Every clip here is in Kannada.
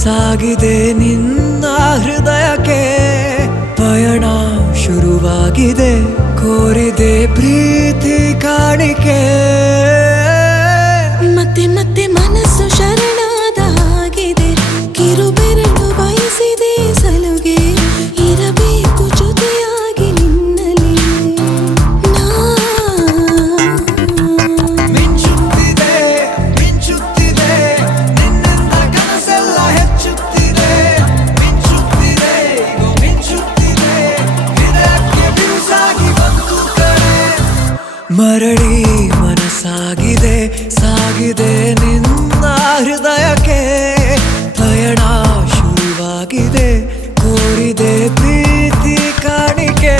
ಸಾಗಿದೆ ನಿನ್ನ ಹೃದಯಕ್ಕೆ ಪಯಣ ಶುರುವಾಗಿದೆ ಕೋರಿದೆ ಪ್ರೀತಿ ಕಾಣಿಕೆ ಮತ್ತೆ ಮತ್ತೆ ಮನಸ್ಸು ಶರಣಾದ ಹಾಗಿದೆ ಕಿರುಬೆರಳು ಬಯಸಿದೆ ಸಲುಗೆ ಇರಬೇಕು ಜೊತೆಯಾಗಿ ನಿನ್ನಲ್ಲಿ ಮಿಂಚುತ್ತಿದೆ ಮಿಂಚುತ್ತಿದೆ ನಿನ್ನಿಂದ ಕನಸೆಲ್ಲ ಹೆಚ್ಚುತ್ತಿದೆ ಮಿಂಚುತ್ತಿದೆ ಈಗ ಮಿಂಚುತ್ತಿದೆ ಹೃದಯಕ್ಕೆ ಬಿರುಸಾಗಿ ಬಂತು ಕಡೆ ಮರಳಿ ಮನಸ್ಸಾಗಿದೆ ಸಾಗಿದೆ ನಿನ್ನ ಹೃದಯಕ್ಕೆ ಪಯಣ ಶುರುವಾಗಿದೆ ಕೋರಿದೆ ಪ್ರೀತಿ ಕಾಣಿಕೆ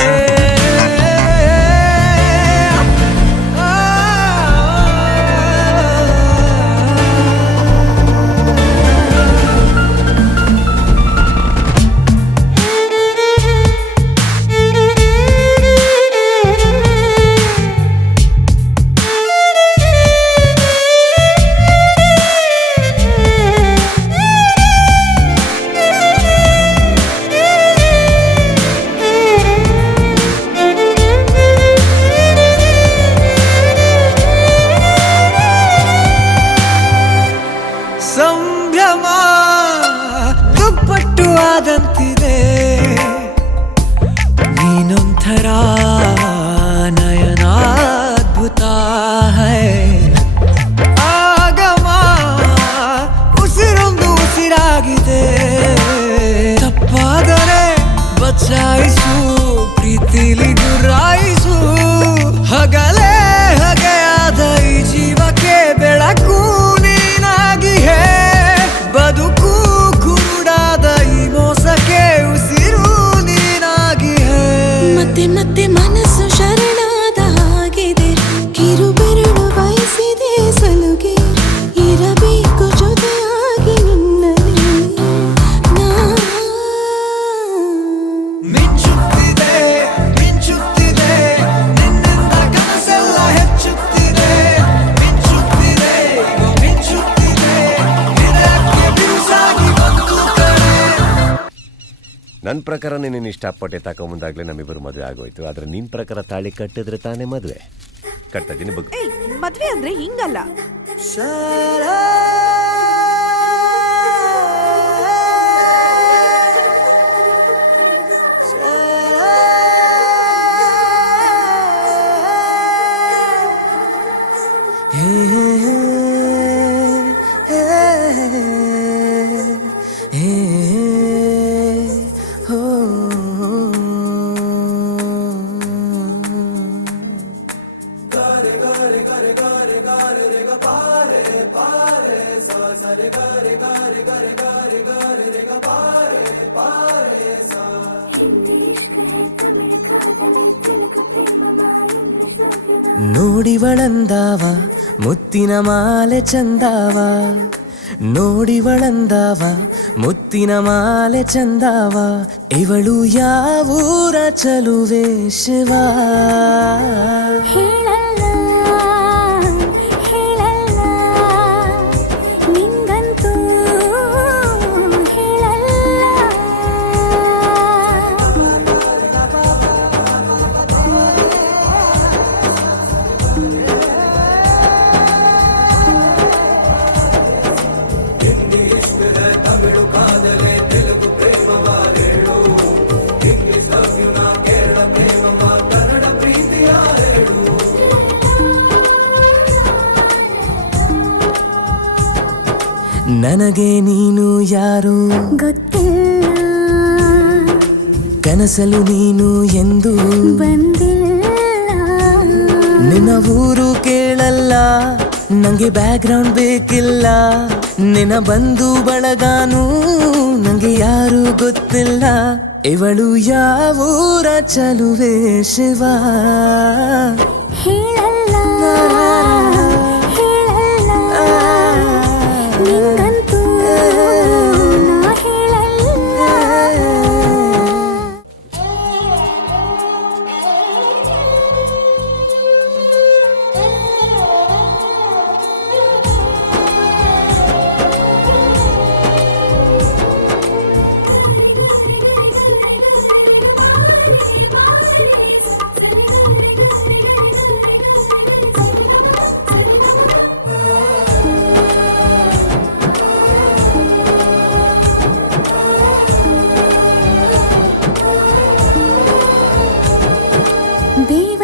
ಸಂಭ್ರಮ ದುಪ್ಪಟ್ಟು ಆದಂತಿದೆ ನೀನೊಂಥರ ನಯನಾದ್ಭುತ ಹೈ ಆಗಮ ಉಸಿರೊಂದು ಉಸಿರಾಗಿದೆ ತಪ್ಪಾದರೆ ಬಚಾಯಿಸು ಪ್ರೀತಿಲಿ ಗುರಾಯಿಸು ಹಗಲೇ ಹಗೆಯಾದ ಈ ಜೀವಕ್ಕೆ ಬೆಳಕು ಬದುಕು ಕುರುಡಾದ ಈ ಮೋಸಕ್ಕೆ ಉಸಿರು ನೀನಾಗಿ ಮತ್ತೆ ಮತ್ತೆ ಮನಸ್ಸು ಶರಣಾದ ಹಾಗಿದೆ ಕಿರುಬೆರಳು ಬಯಸಿದೆ ಸಲುಗೆ ಇರಬೇಕು ಜೊತೆಯಾಗಿ ನಿನ್ನಲ್ಲಿ ಮಿಂಚುತ್ತಿದೆ ಮಿಂಚುತ್ತಿದೆ ನಿನ್ನಿಂದ ಕನಸೆಲ್ಲ ಹೆಚ್ಚುತ್ತಿದೆ ಮಿಂಚುತ್ತಿದೆ ಈಗ ಮಿಂಚುತ್ತಿದೆ ಹೃದಯಕ್ಕೆ ಬಿರುಸಾಗಿ ಬಂತು ಕಡೆ ನನ್ನ ಪ್ರಕಾರ ನೀನು ಇಷ್ಟಪಟ್ಟೆ ತಗೊಂಬಂದಾಗಲೇ ನಮ್ಮಿಬ್ಬರು ಮದುವೆ ಆಗೋಯ್ತು. ಆದ್ರೆ ನಿನ್ನ ಪ್ರಕಾರ ತಾಳಿ ಕಟ್ಟಿದ್ರೆ ತಾನೇ ಮದುವೆ. ಕಟ್ತಾ ಇದ್ದೀನಿ ಬಗ್ಗೆ ಮದ್ವೆ ಅಂದ್ರೆ ಹಿಂಗಲ್ಲ. ನೋಡಿವಳಂದಾವ ಮುತ್ತಿನ ಮಾಲೆ ಚಂದಾವ ನೋಡಿವಳಂದಾವ ಮುತ್ತಿನ ಮಾಲೆ ಚಂದಾವ ಇವಳು ಯಾವೂರ ಚಲುವೆ ಶಿವ ನನಗೆ ನೀನು ಯಾರು ಗೊತ್ತಿಲ್ಲ ಕನಸಲು ನೀನು ಎಂದು ಬಂದಿಲ್ಲ ನಿನ್ನ ಊರು ಕೇಳಲ್ಲ ನಂಗೆ ಬ್ಯಾಕ್ಗ್ರೌಂಡ್ ಬೇಕಿಲ್ಲ ನಿನ್ನ ಬಂಧು ಬಳಗಾನು ನಂಗೆ ಯಾರು ಗೊತ್ತಿಲ್ಲ ಇವಳು ಯಾವೂರ ಚಲುವೆ ಶಿವ ಹೇಳಲ್ಲ ನಿಂಗಂತೂ ನಾ ಹೇಳಲ್ಲ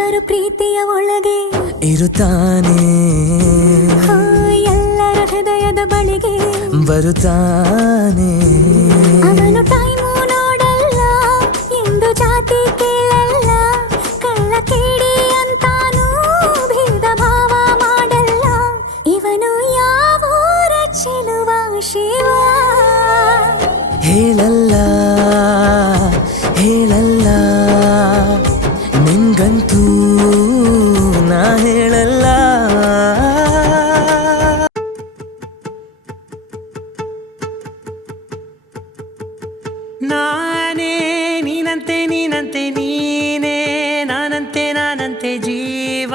ದೇವರು ಪ್ರೀತಿಯ ಒಳಗೆ ಇರುತ್ತಾನೆ, ಹೋ, ಎಲ್ಲರ ಹೃದಯದ ಬಳಿಗೆ ಬರುತ್ತಾನೆ. ಅವನು ಟೈಮು ನೋಡಲ್ಲ, ಎಂದು ಜಾತಿ ಕೇಳಲ್ಲ, ಕಳ್ಳ ಕೇಳಿ ಅಂತಾನೂ ಭೇದ ಭಾವ ಮಾಡಲ್ಲ. ಇವನು ಯಾವೂರ ಚೆಲುವ ಶಿವ, ಹೇಳಲ್ಲ ಹೇಳಲ್ಲ ನಿಂಗಂತೂ ನಾ ಹೇಳಲ್ಲ. ನಾನೇ ನೀನಂತೆ ನೀನಂತೆ ನೀನೇ, ನಾನಂತೆ ನಾನಂತೆ ಜೀವ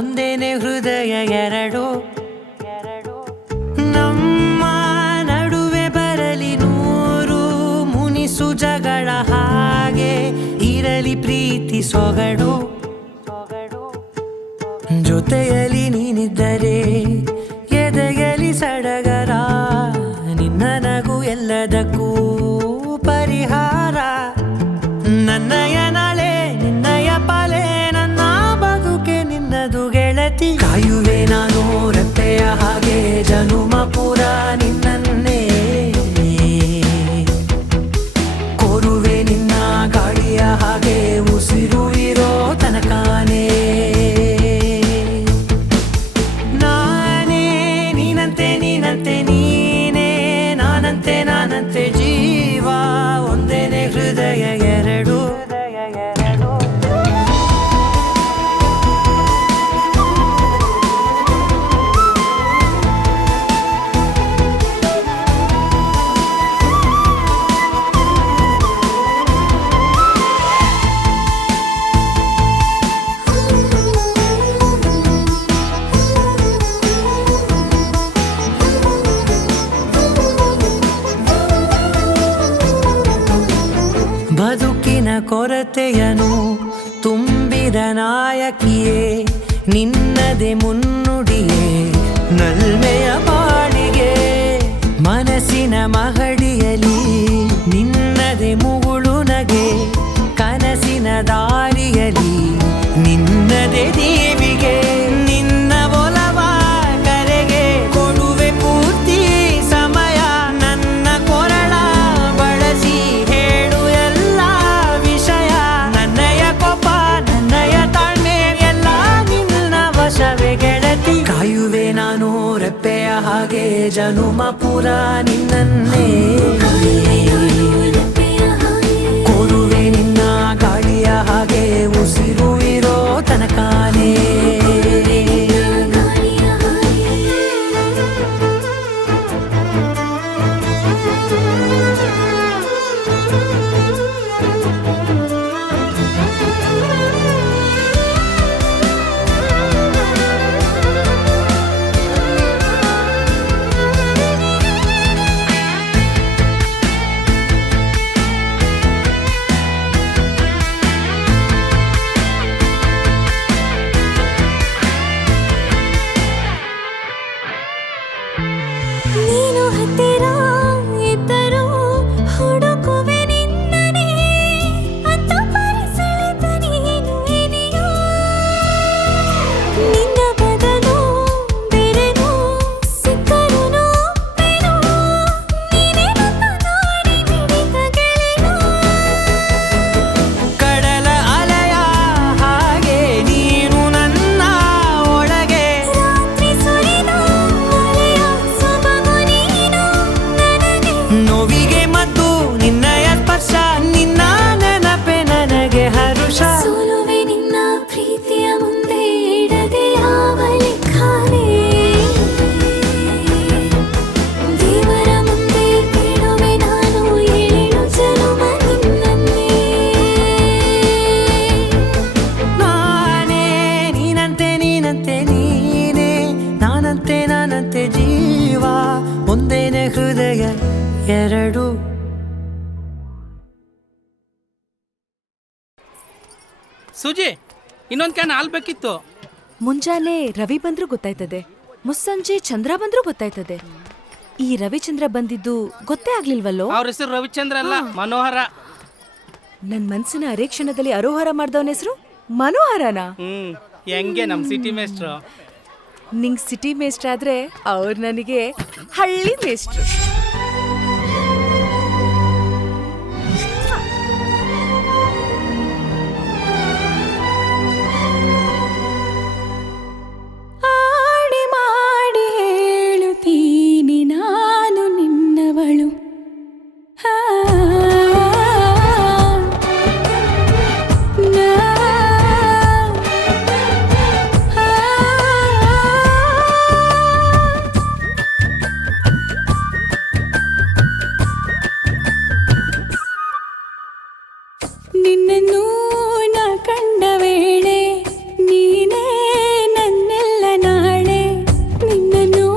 ಒಂದೇನೆ ಹೃದಯ ಎರಡು. ನಮ್ಮ ನಡುವೆ ಬರಲಿ ನೂರು ಮುನಿಸು ಜಗಳ, ಹಾಗೆ ಇರಲಿ ಪ್ರೀತಿ ಸೊಗಡು. ಜೊತೆಯಲ್ಲಿ ನೀನಿದ್ದರೆ ಎದೆಯಲಿ ಸಡಗರ, ನಿನ್ನ ನಗು ಎಲ್ಲದಕ್ಕೂ ಪರಿಹಾರ. ನನ್ನಯ ನಾಳೆ ನಿನ್ನಯ ಪಾಲೆ, ನನ್ನ ಬದುಕೆ ನಿನ್ನದು ಗೆಳತಿ. ಕಾಯುವೆ ನಾನು ರೆಪ್ಪೆಯ ಹಾಗೆ ಜನುಮ ಪುರ ನಿನ್ನನ್ನೇ, ಕೋರುವೆ ನಿನ್ನ ಗಾಳಿಯ ಹಾಗೆ ಉಸಿರು ಇರೋ ತನಕಾನೇ. ನಾನೇ ನೀನಂತೆ ನೀನಂತೆ ನೀನೇ, ನಾನಂತೆ ನಾನಂತೆ ಜೀವ ಒಂದೇನೆ ಹೃದಯ ಎರಡು. ಬದುಕಿನ ಕೊರತೆಯನು ತುಂಬಿದ ನಾಯಕಿಯೇ, ನಿನ್ನದೆ ಮುನ್ನುಡಿಯೇ ನಲ್ಮೆಯ ಬಾಳಿಗೆ. ಮನಸ್ಸಿನ ಮಹಡಿಯಲಿ ನಿನ್ನದೆ ಮುಗುಳು ನಗೆ, ಕನಸಿನ ದಾರಿಯಲಿ ನಿನ್ನದೆ ದೇವಿಗೆ. ನಿನ್ನ ಒಲವ ಕರೆಗೆ ಕೊಡುವೆ ಪೂರ್ತಿ ಸಮಯ, ನನ್ನ ಕೊರಳ ಬಳಸಿ ಹೇಳು ಎಲ್ಲ ವಿಷಯ. ನನ್ನಯ ಕೋಪ ನನ್ನಯ ತಾಳ್ಮೆ ಎಲ್ಲ ನಿನ್ನ ವಶವೇ ಗೆಳತಿ. ಕಾಯುವೆ ನಾನು ರೆಪ್ಪೆಯ ಹಾಗೆ ಜನುಮ ಪುರ ನಿನ್ನನ್ನೇ, ಕೋರುವೆ ನಿನ್ನ ಗಾಳಿಯ ಹಾಗೆ ಉಸಿರು ಇರೋ ತನಕಾನೇ. ನೀನು ಹತ್ತಿರ ಇದ್ದರೂ ಹುಡುಕುವೆ ನಿನ್ನನೇ, ಅಂತ ಪರಿಸಳಿತ ನೀನು ಇದೆಯೋ. ನಿನ್ನ ಬದಲು ಬೇರೆನೋ ಸಿಕ್ಕರುನೋ ಬೇನೋ, ನೀನೇ ನನ್ನ ನಾಡಿ ಮಿಡಿತ ಗೆಳೆಯೋ. ಕಡಲ ಅಲೆಯ ಹಾಗೆ ನೀನು ನನ್ನ ಒಳಗೆ, ರಾತ್ರಿ ಸುರಿದ ಮಳೆಯ ಸೊಬಗು ನೀನು ನನಗೆ. ನೋವಿಗೆ ಮದ್ದು ನಿನ್ನಯ ಸ್ಪರ್ಶ, ನಿನ್ನ ನೆನಪೆ ನನಗೆ ಹರುಷ. ಸೋಲುವೆ ನಿನ್ನ ಪ್ರೀತಿಯ ಮುಂದೆ ಇಡದೆ ಯಾವ ಲೆಕ್ಕನೇ, ದೇವರ ಮುಂದೆ ಬೇಡುವೆ ನಾನು ಏಳು ಜನುಮ ನಿನ್ನನ್ನೇ. ನಾನೇ ನೀನಂತೆ ನೀನಂತೆ ನೀನೇ, ನಾನಂತೆ ನಾನಂತೆ ಜೀವ ಒಂದೇನೆ ಹೃದಯ ಎರಡು. ಸೂಜಿ, ಇನ್ನೊಂದು ಕ್ಯಾನ್ ಹಾಲು ಬೇಕಿತ್ತು. ಮುಂಜಾನೆ ರವಿ ಬಂದ್ರೂ ಗೊತ್ತಾಯ್ತದೆ, ಮುಸ್ಸಂಜೆ ಚಂದ್ರ ಬಂದ್ರೂ ಗೊತ್ತಾಯ್ತದೆ. ಈ ರವಿಚಂದ್ರ ಬಂದಿದ್ದು ಗೊತ್ತೇ ಆಗ್ಲಿಲ್ವಲ್ಲೋ? ಅವ್ರ ಹೆಸರು ರವಿಚಂದ್ರ ಅಲ್ಲ, ಮನೋಹರ. ನನ್ ಮನ್ಸಿನ ಅರೆ ಕ್ಷಣದಲ್ಲಿ ಅರೋಹರ ಮಾಡ್ದವನ ಹೆಸರು ಮನೋಹರನಾ? ಹೆಂಗೆ ನಮ್ಮ ಸಿಟಿ ಮೇಸ್ಟ್ರು. ನಿಂಗ್ ಸಿಟಿ ಮೇಸ್ಟ್ರ್ ಆದ್ರೆ ಅವ್ರು ನನಗೆ ಹಳ್ಳಿ ಮೇಸ್ಟ್ರು. ಆಡಿ ಮಾಡಿ ಹೇಳುತ್ತೀನಿ ನಾನು ನಿನ್ನವಳು. ಆ, ನಾ, ಆ, ನಿನ್ನನ್ನು ನಾ ಕಂಡ ವೇಳೆ ನೀನೇ ನನ್ನೆಲ್ಲ ನಾಳೆ. ನಿನ್ನನ್ನು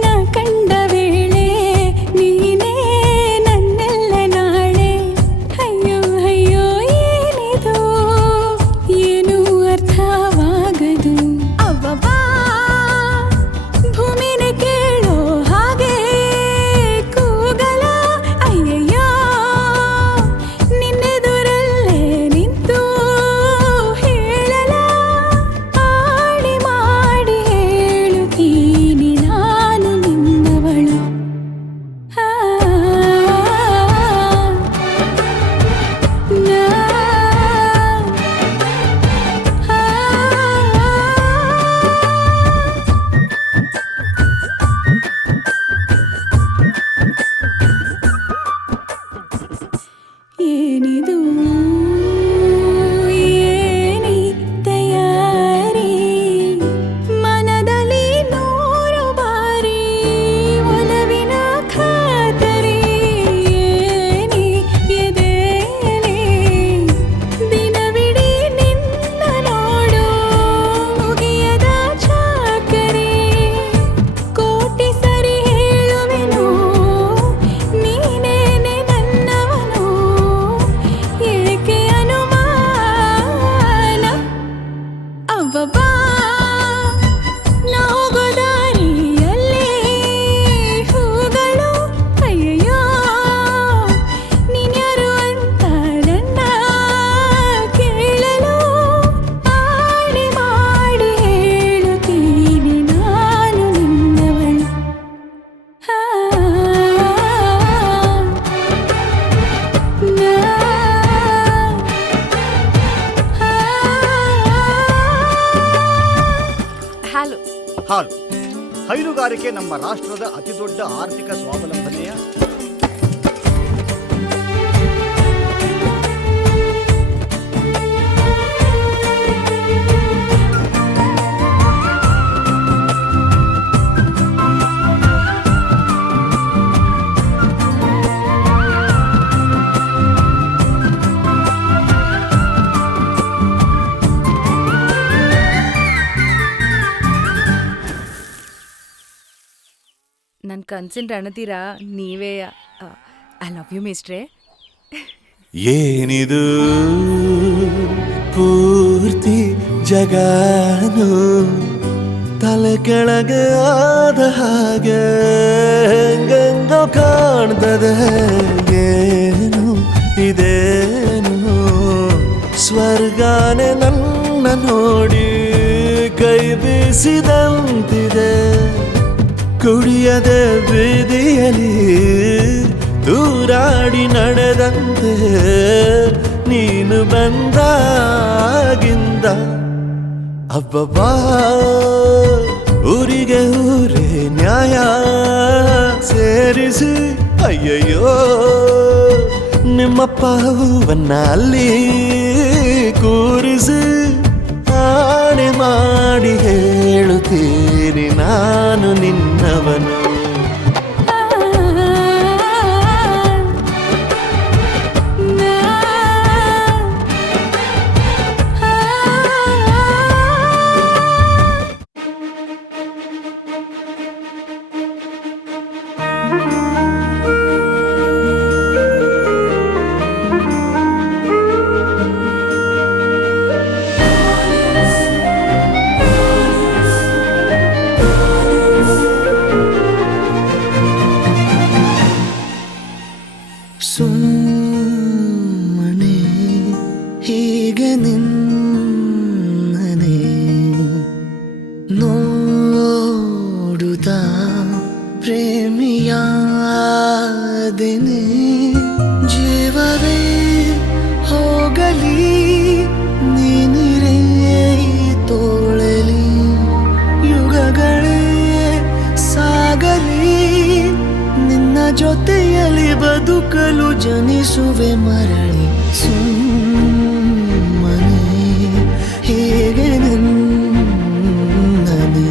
ನಾ ಕಂಡ ವೇಳೆ ನೀನೇ ನನ್ನೆಲ್ಲ ನಾಳೆ. ಅಯ್ಯೋ ಅಯ್ಯೋ ಏನಿದು ಏನು ಅರ್ಥವಾಗದು. ಅವ್ವವ್ವ ಭೂಮಿನೇ ಕೇಳೋ ಹಾಗೆ ಕೂಗಲ. ಅಯ್ಯಯ್ಯೋ ನಿನ್ನೆದುರಲ್ಲೇ ನಿಂತು ಹೇಳಲ. ಆಡಿ ಮಾಡಿ ಹೇಳುತ್ತೀನಿ ನಾನು ನಿನ್ನವಳು. ಆ, ನಾ, ಆ, ಏನಿದು ಏನಿ ತಯಾರಿ. ಮನದಲ್ಲಿ ನೂರು ಬಾರಿ ಒಲವಿನ ಖಾತರಿ. ಏನಿ ಎದೆಯಲ್ಲಿ ದಿನವಿಡೀ ನಿನ್ನ ನೋಡು ಮುಗಿಯದ ಚಾಕರಿ. ಕೋಟಿ ಸರಿ ಹೇಳುವೆನು ನೀನೇನೆ ನನ್ನವನು. ಏಕೆ ಅನುಮಾನ. ಅವ್ವವ್ವ ನಾ ಹೋಗೋ ದಾರಿಯಲ್ಲಿ ಹೂಗಳು. ಅಯ್ಯಯ್ಯೋ ನೀನ್ಯಾರು ಅಂತ ನನ್ನ ಕೇಳಲು. ಆಡಿ ಮಾಡಿ ಹೇಳುತ್ತೀನಿ ನಾನು ನಿನ್ನವಳು. ಆ, ನಾ, ಹಲೋ. ಹಾಲು ಹೈನುಗಾರಿಕೆ ನಮ್ಮ ರಾಷ್ಟ್ರದ ಅತಿದೊಡ್ಡ ಆರ್ಥಿಕ ಸ್ವಾವಲಂಬನೆಯ ನನ್ನ ಕನ್ಸಿನ ರಣತೀರ ನೀವೇ. ಐ ಲವ್ ಯು ಮೇಸ್ಟ್ರೇ. ಏನಿದು ಪೂರ್ತಿ ಜಗಾನು ತಲೆ ಕೆಳಗೆ ಆದ ಹಾಗೆ ಹೆಂಗೆಂಗೋ ಕಾಣ್ತದೆ. ಏನು ಇದೇನು ಸ್ವರ್ಗಾನೆ ನನ್ನ ನೋಡಿ ಕೈ ಬೀಸಿದಂತಿದೆ. ಕುಡಿಯದೆ ಬೀದಿಯಲ್ಲಿ ದೂರಾಡಿ ನಡೆದಂತೆ ನೀನು ಬಂದಾಗಿಂದ. ಅಬ್ಬಬ್ಬಾ ಊರಿಗೆ ಊರೇ ನ್ಯಾಯ ಸೇರಿಸಿ. ಅಯ್ಯಯ್ಯೋ ನಿಮ್ಮಪ್ಪ ಹೂವನ್ನ ಅಲ್ಲಿ ಕೂರಿಸಿ. ಆಣೆ ಮಾಡಿ ಹೇಳುತ್ತೀನಿ ನಾನು ನಿನ್ನವನು. ಜೊತೆಯಲ್ಲಿ ಬದುಕಲು ಜನಿಸುವೆ ಮರಳಿ ಸುಮ್ಮನೆ ಹೇಗೆ ನನ್ನನೆ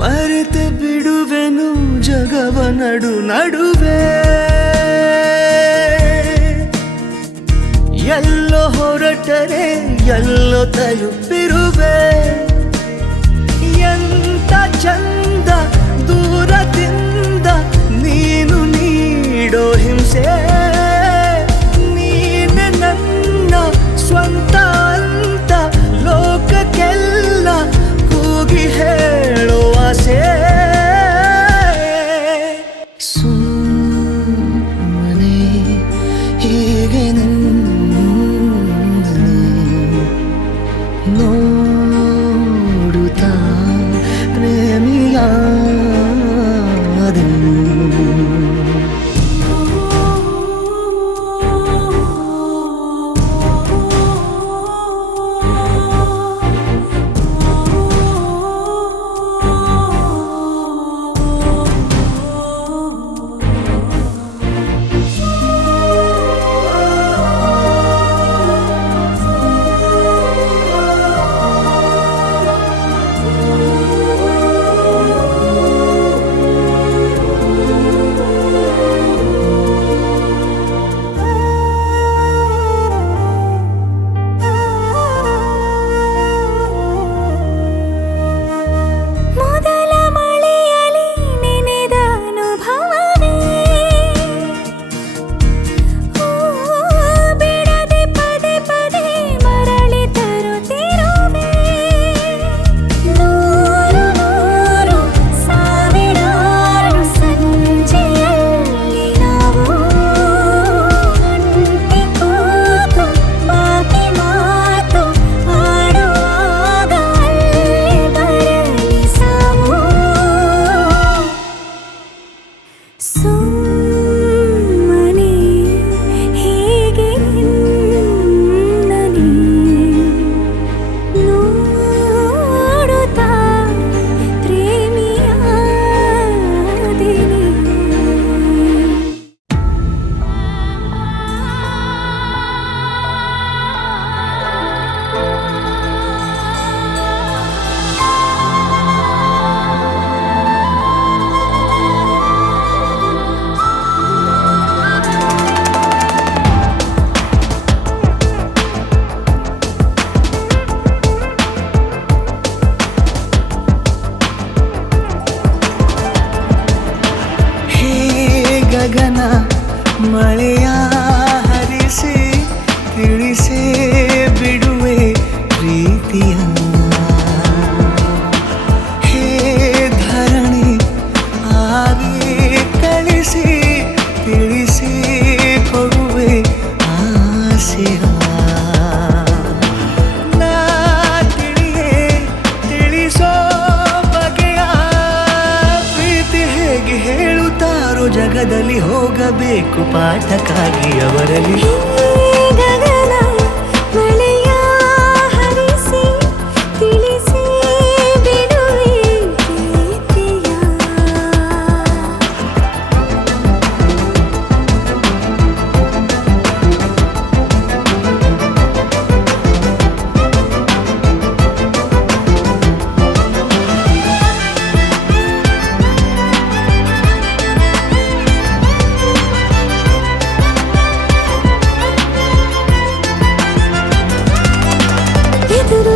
ಮರೆತು ಬಿಡುವೆನು ಜಗವ ನಡುವೆ ಎಲ್ಲೋ ಹೊರಟರೆ ಎಲ್ಲೋ ತಲುಪಿರುವೆ ಎಂತ ಚಂದ ದೂರದಿಂದ ನೀನು ನೀಡೋ ಹಿಂಸೆ ನೀನೆ ನನ್ನ ಸ್ವಂತ ಅಂತ ಲೋಕಕ್ಕೆಲ್ಲ ಕೂಗಿ ಹೇಳೋ ಆಸೆ ಸುಮ್ಮನೆ ಹೀಗೆ ನನ್ನನೆ ನೋಡುತ್ತಾ ಪ್ರೇಮಿಯಾದೆನು ಗಗನ ಮಳೆಯ ಹರಿಸಿ ತಿಳಿಸೇ ಬಿಡುವೆ ಪ್ರೀತಿಯ ಹೇ ಧರಣಿ ಆಗಿ ಕಳಿಸಿ ತಿಳಿಸಿ ಕೊಡುವೆ ಆಸೆಯ ನಾ ತಿಳಿಯೇ ತಿಳಿಸೋ ಬಗೆಯ ಪ್ರೀತಿ ಹೇಗೆ ಹೇಳುತ್ತಾರೋ ಜಗದಲ್ಲಿ ಹೋಗಬೇಕು ಪಾಠಕ್ಕಾಗಿ ಅವರಲ್ಲಿ ಗಗನ ಮಳೆಯ ಹರಿಸಿ ತಿಳಿಸಿ ಬಿಡುವೆ ಪ್ರೀತಿಯ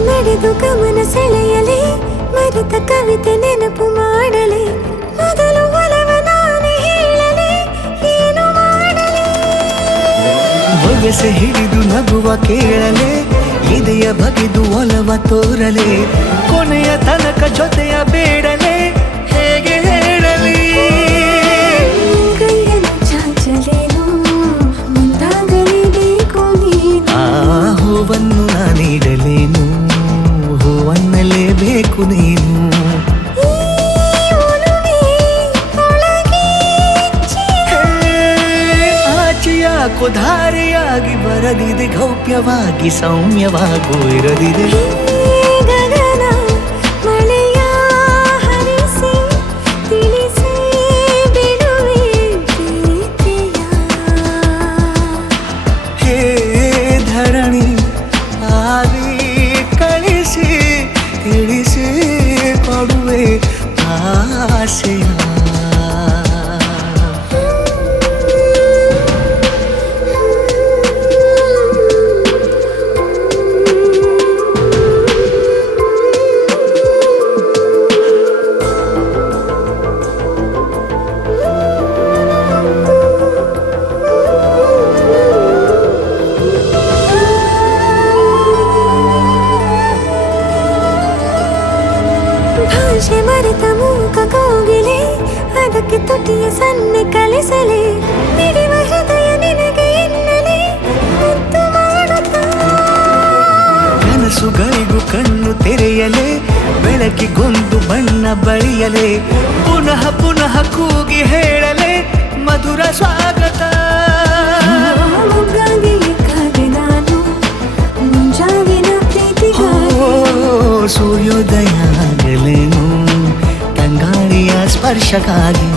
ನಡೆದು ಗಮನ ಸೆಳೆಯಲಿ ಮರೆತ ಕವಿತೆ ನೆನಪು ಮಾಡಲಿ ಮೊದಲು ಒಲವ ನಾನೇ ಹೇಳಲಿ ಏನು ಮಾಡಲಿ ಬಯಸೆ ಹಿಡಿದು ನಗುವ ಕೇಳಲೆ ಎದೆಯ ಬಗೆದು ಒಲವ ತೋರಲೆ ಕೊನೆಯ ತನಕ ಜೊತೆಯ ಬೇಡಲೆ ಹೇಗೆ ಹೇಳಲಿ ಕೈಯನ್ನು ಚಾಚಲೇನು ಮುಂದಾಗಲೇಬೇಕು ನೀನು ಆ ಹೂವನ್ನು ನಾನೀಡಲೇನು ಹೂವನ್ನಲೇಬೇಕು ನೀನು ಆಚೆಯಾಕೋ ಧಾರೆಯಾಗಿ ಬರದಿದೆ ಗೌಪ್ಯವಾಗಿ ಸೌಮ್ಯವಾಗೂ ಇರದಿದೆ ಗಗನ ಮಳೆಯ ಹರಿಸಿ ತಿಳಿಸಿ ಬಿಡುವೆ ಪ್ರೀತಿಯ ಹೇ ಧರಣಿ ಆವಿ ಕಳಿಸಿ ತಿಳಿಸಿ ಕೊಡುವೆ ಆಸೆಯ ಭಾಷೆ ಮರೆತ ಮೂಕ ಕೋಗಿಲೆ ಅದಕ್ಕೆ ತುಟಿಯ ಸನ್ನೆ ಕಲಿಸಲೇ ಮಿಡಿವ ಹೃದಯ ನಿನಗೆ ಎನ್ನಲೇ ಮುದ್ದು ಮಾಡುತ್ತಾ ಕನಸುಗಳಿಗೂ ಕಣ್ಣು ತೆರೆಯಲೇ ಬೆಳಕಿಗೊಂದು ಬಣ್ಣ ಬಳಿಯಲೇ ಪುನಃ ಪುನಃ ಕೂಗಿ ಹೇಳಲೇ ಮಧುರ ಸ್ವಾಗತ ಮುಗ್ಗಾಗಿ ಕಾದೆ ನಾನು ಮುಂಜಾವಿನ ಪ್ರೀತಿಗಾಗಿ ಸೂರ್ಯೋದಯ ಆಗಲೇನು ತಂಗಾಳಿಯ ಸ್ಪರ್ಶಕ್ಕಾಗಿ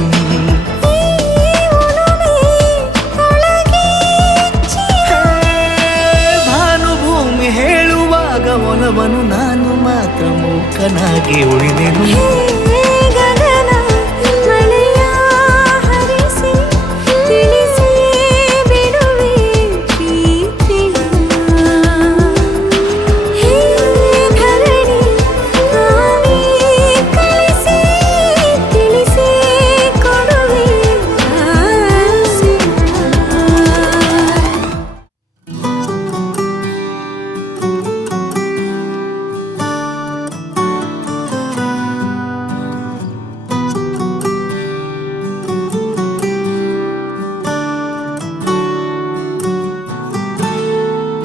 ಭಾನುಭೂಮಿ ಹೇಳುವಾಗ ಒಲವನು ನಾನು ಮಾತ್ರ ಮೂಕನಾಗಿ ಉಳಿದೆನು ಗಗನ ಮಳೆಯ ಹರಿಸಿ ತಿಳಿಸಿ ಬಿಡುವೆ ಪ್ರೀತಿಯ ಧರಣಿ ಆವಿ ಕಳಿಸಿ ತಿಳಿಸಿ ಕೊಡುವೆ ಆಸೆಯ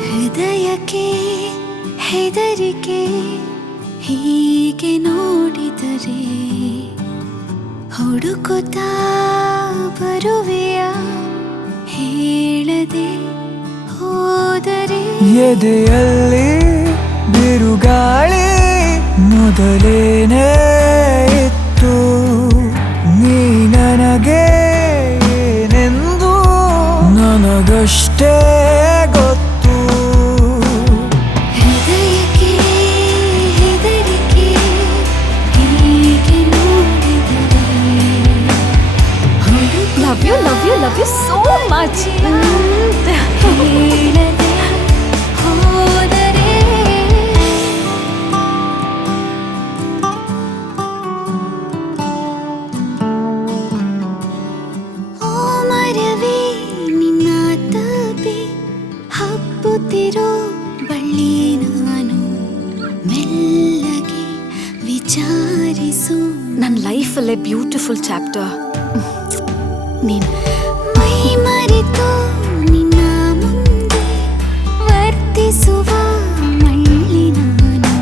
ಹೃದಯಕ್ಕೆ ಹೆದರಿಕೆ ಹೀಗೆ ನೋಡಿದರೆ ಹುಡುಕುತ್ತಾ ಬರುವೆಯ ಹೇಳದೆ ಹೋದರೆ ಎದೆಯಲ್ಲಿ ಬಿರುಗಾಳಿ ಮೊದಲೇನೇ ಇತ್ತು ನೀ ನನಗೆ ಏನೆಂದು ನನಗಷ್ಟೇ ಗೊತ್ತು ಹೃದಯಕ್ಕೆ ಹೆದರಿಕೆ ಹೀಗೆ ನೋಡಿದರೆ ಲವ್ ಯು ಸೋ ಮಚ್ ಹೇಳದೆ ಹೋದರೆ ಓ ಮರವೇ ನಿನ್ನ ತಪೆ ಹಬ್ಬುತ್ತಿರೋ ಬಳ್ಳಿ ನಾನು ಮೆಲ್ಲಗೆ ವಿಚಾರಿಸು ನನ್ನ ಲೈಫಲ್ಲೇ ಬ್ಯೂಟಿಫುಲ್ ಚಾಪ್ಟರ್ ನೀನು ಮೈ ಮರೆತು ನಿನ್ನ ಮುಂದೆ ವರ್ತಿಸುವ ಮಳ್ಳಿ ನಾನು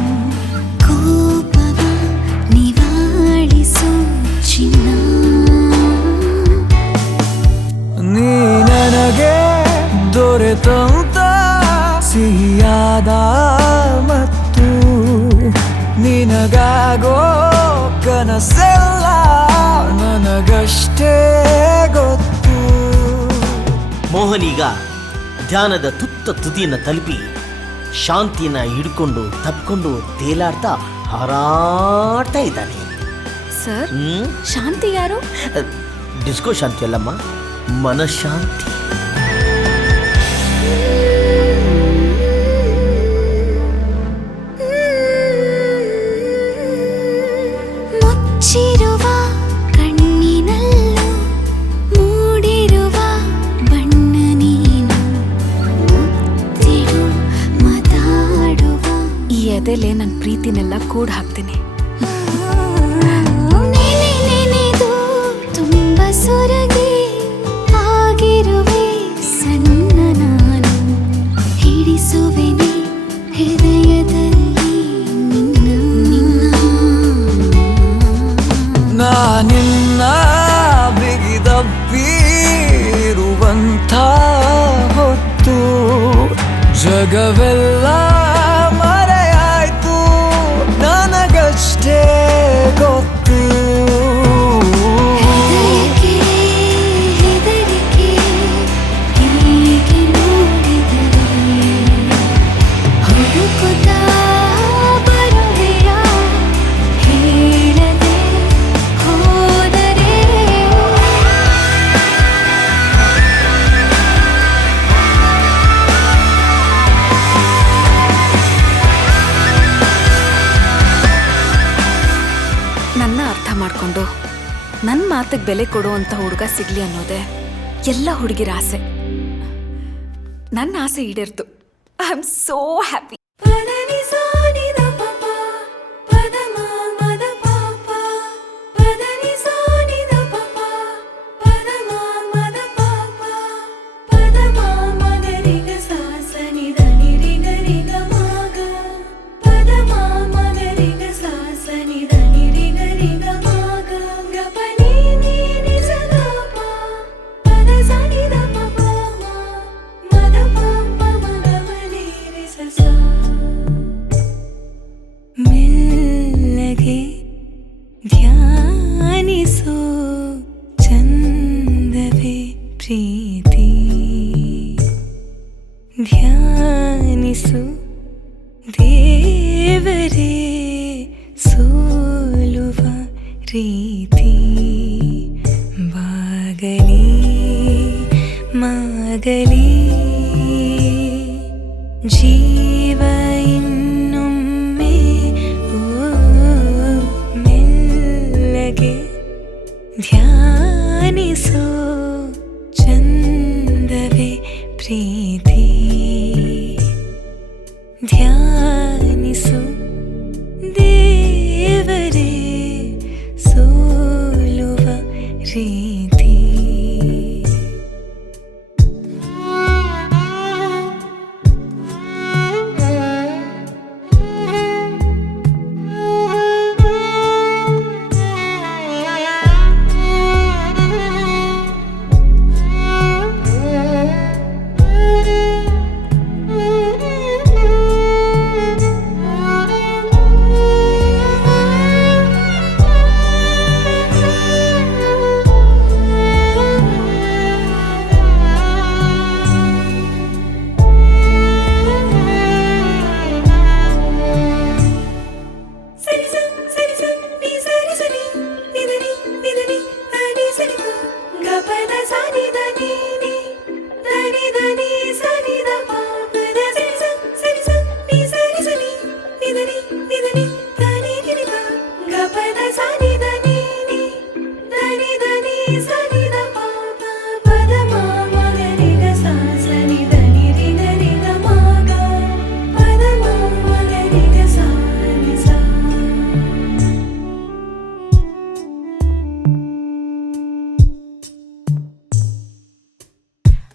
ಕೋಪವ ನಿವಾಳಿಸು ಚಿನ್ನ ನೀ ನನಗೆ ದೊರೆತಂತ ಸಿಹಿಯಾದ ಮತ್ತು ನಿನಗಾಗೋ ಕನಸೆಲ್ಲ ನನಗಷ್ಟೇ ಗೊತ್ತು. ಮೋಹನೀಗ ಧ್ಯಾನದ ತುತ್ತ ತುದಿಯನ್ನು ತಲುಪಿ ಶಾಂತಿನ ಹಿಡ್ಕೊಂಡು ತಪ್ಕೊಂಡು ತೇಲಾಡ್ತಾ ಹಾರಾಡ್ತಾ ಇದ್ದಾನೆ. ಸರ್, ಶಾಂತಿ ಯಾರು? ಡಿಸ್ಕೋ ಶಾಂತಿ ಅಲ್ಲಮ್ಮ, ಮನಃಶಾಂತಿ. ಮುಚ್ಚಿರುವ ಕಣ್ಣಿನಲ್ಲೂ ಮೂಡಿರುವ ಬಣ್ಣ ನೀನು ಮುತ್ತಿಡು ಮಾತಾಡುವ ಪ್ರೀತಿನೆಲ್ಲ ಕೂಡ್ ಹಾಕ್ತೀನಿ. ನೆನೆದು ತುಂಬ ಸೊರಗಿ ಆಗಿರುವೆ ಸಣ್ಣ ನಾನು, ಹಿಡಿಸುವೆನೆ ಹೃದಯದಲ್ಲಿ ನಿನ್ನ. ನಾನಿನ್ನ ಬಿಗಿದಪ್ಪಿರುವಂಥ ಹೊತ್ತು ಜಗವೆಲ್ಲ ಮರೆಯಾಯ್ತು, ನನಗಷ್ಟೇ ಗೊತ್ತು. ಹೆದರಿಕೆ ಹೀಗೆ ನೋಡಿದರೆ ಹುಡುಕುತ್ತಾ ಬರುವೆಯ ಹೇಳದೆ ಹೋದರೆ. ನನ್ನ ಅರ್ಥ ಮಾಡ್ಕೊಂಡು ನನ್ನ ಮಾತಿಗೆ ಬೆಲೆ ಕೊಡುವಂಥ ಹುಡುಗ ಸಿಗ್ಲಿ ಅನ್ನೋದೇ ಎಲ್ಲ ಹುಡುಗಿರ ಆಸೆ. ನನ್ನ ಆಸೆ ಈಡೇರ್ತು. I am so happy. ಮೆಲ್ಲಗೆ ಧ್ಯಾನಿಸೋ ಚಂದವೇ ಪ್ರೀತಿ, ಧ್ಯಾನಿಸು ದೇವರೇ ಸೋಲುವ ರೀತಿ. ಬಾಗಲಿ ಮಾಗಲಿ ಜೀವ ಇನ್ನೊಮ್ಮೆ ಮೆಲ್ಲಗೆ ಧ್ಯಾನಿಸೋ ಚಂದವೇ ಪ್ರೀತಿ, ಧ್ಯಾನಿಸು ದೇವರೇ ಸೋಲುವ ರೀತಿ.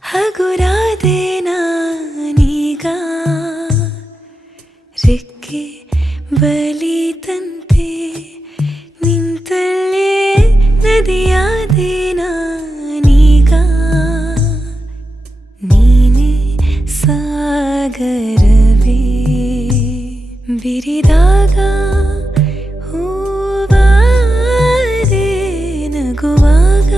ಹಗುರಾದೆ ನಾನೀಗ ರೆಕ್ಕೆ ಬಲಿತಂತೆ, ನಿಂತಲ್ಲೇ ನದಿಯಾದೆ ನಾನೀಗ, ನೀನೇ ಸಾಗರವೇ ಬಿರಿದಾಗ ಹೂವಾದೆ ನಗುವಾಗ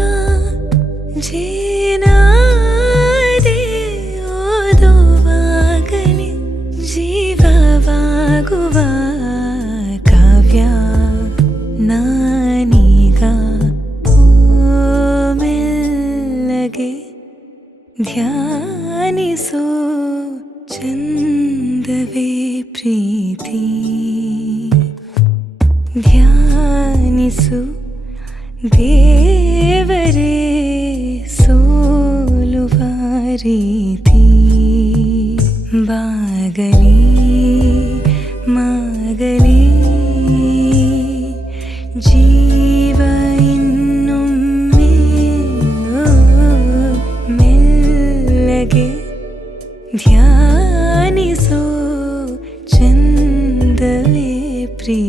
ಜೇನಾದೆ ಓದುವಾಗಲೇ ಜೀವವಾಗುವ ಕಾವ್ಯ ನಾನೀಗ. ಮೆಲ್ಲಗೆ ಧ್ಯಾನಿಸೋ ಚಂದವೇ ಪ್ರೀತಿ, ಧ್ಯಾನಿಸು ದೇವರೇ ಸೋಲುವ ರೀತಿ. ಬಾಗಲಿ ಮಾಗಲಿ ಪ್ರೀತಿ